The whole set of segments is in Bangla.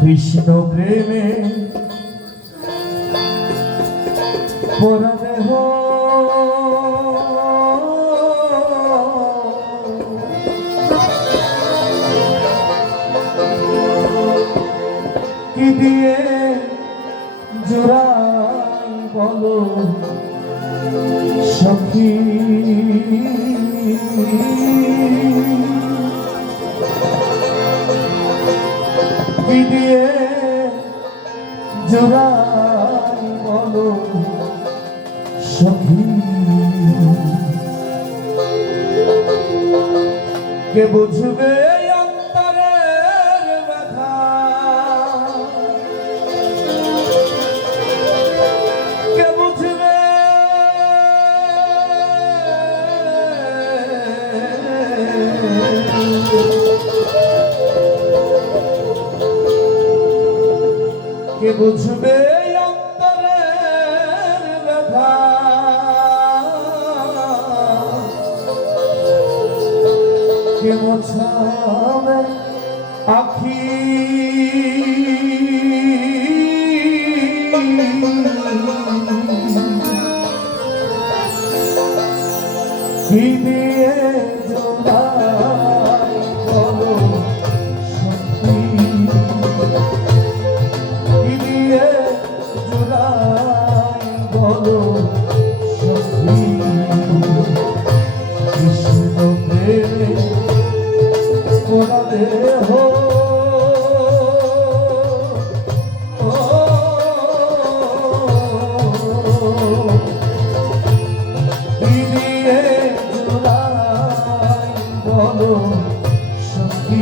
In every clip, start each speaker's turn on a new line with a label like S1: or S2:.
S1: কৃষ্ণ প্রেমে পরাদেহ। কি দিয়ে জোড়াই বলো সখী? জোড়াই বলো সখী। কে বুঝবে? little too. বলো সখী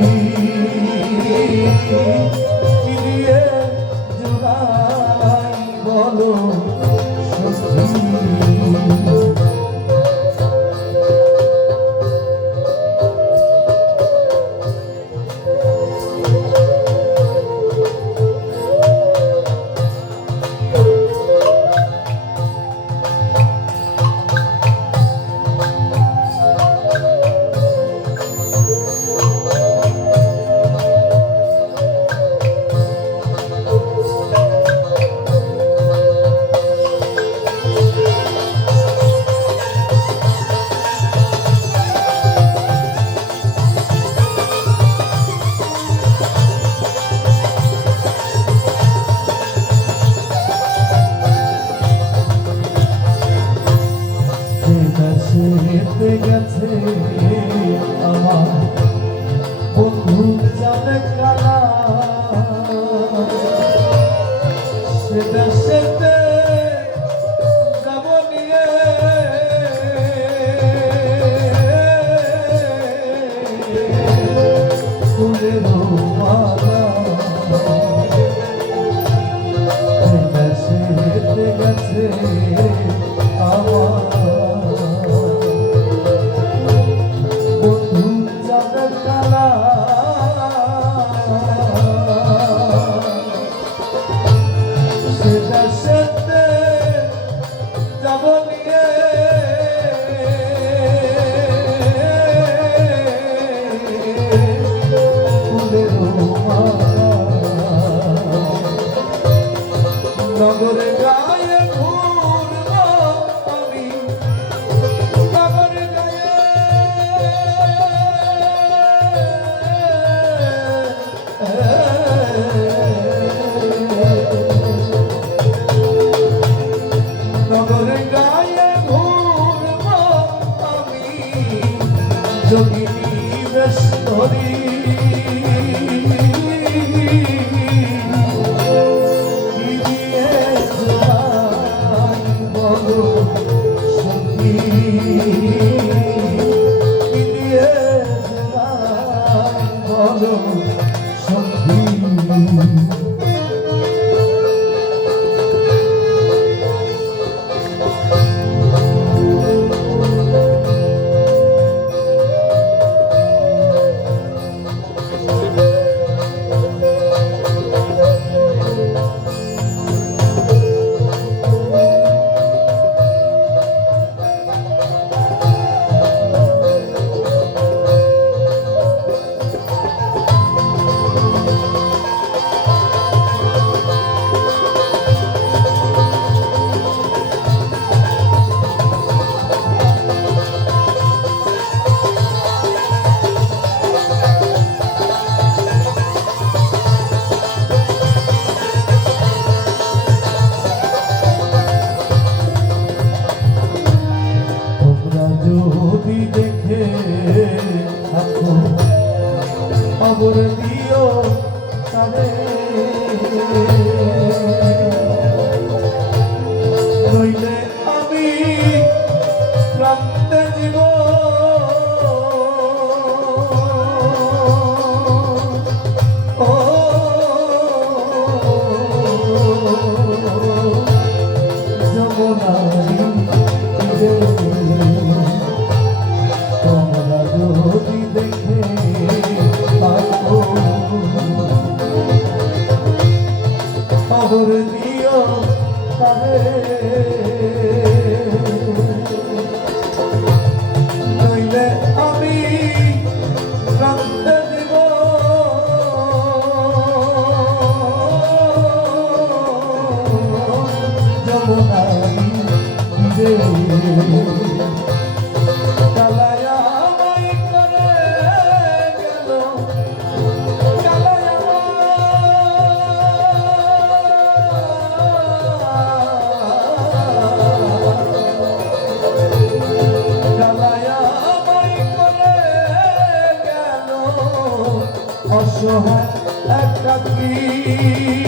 S1: গেছে Seja santa. yaşları খবর দিও তাদের ti.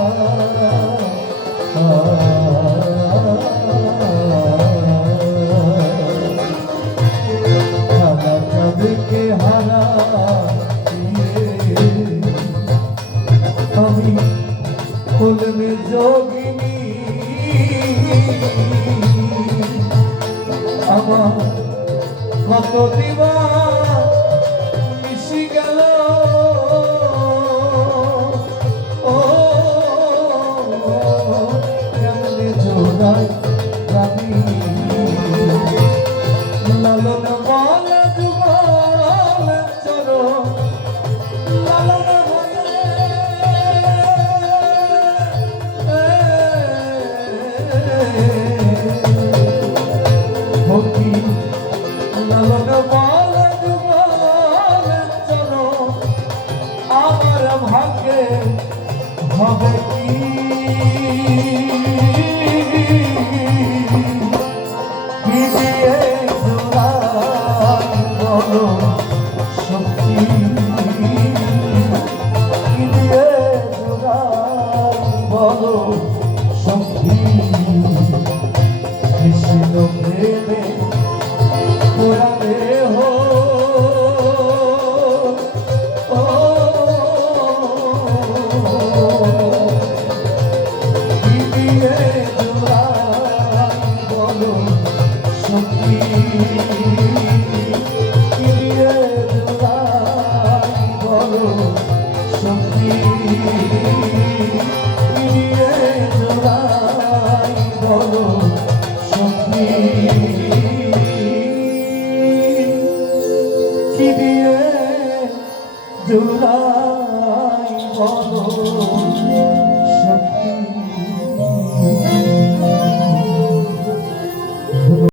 S1: যোগিনী। আমার কত দিবা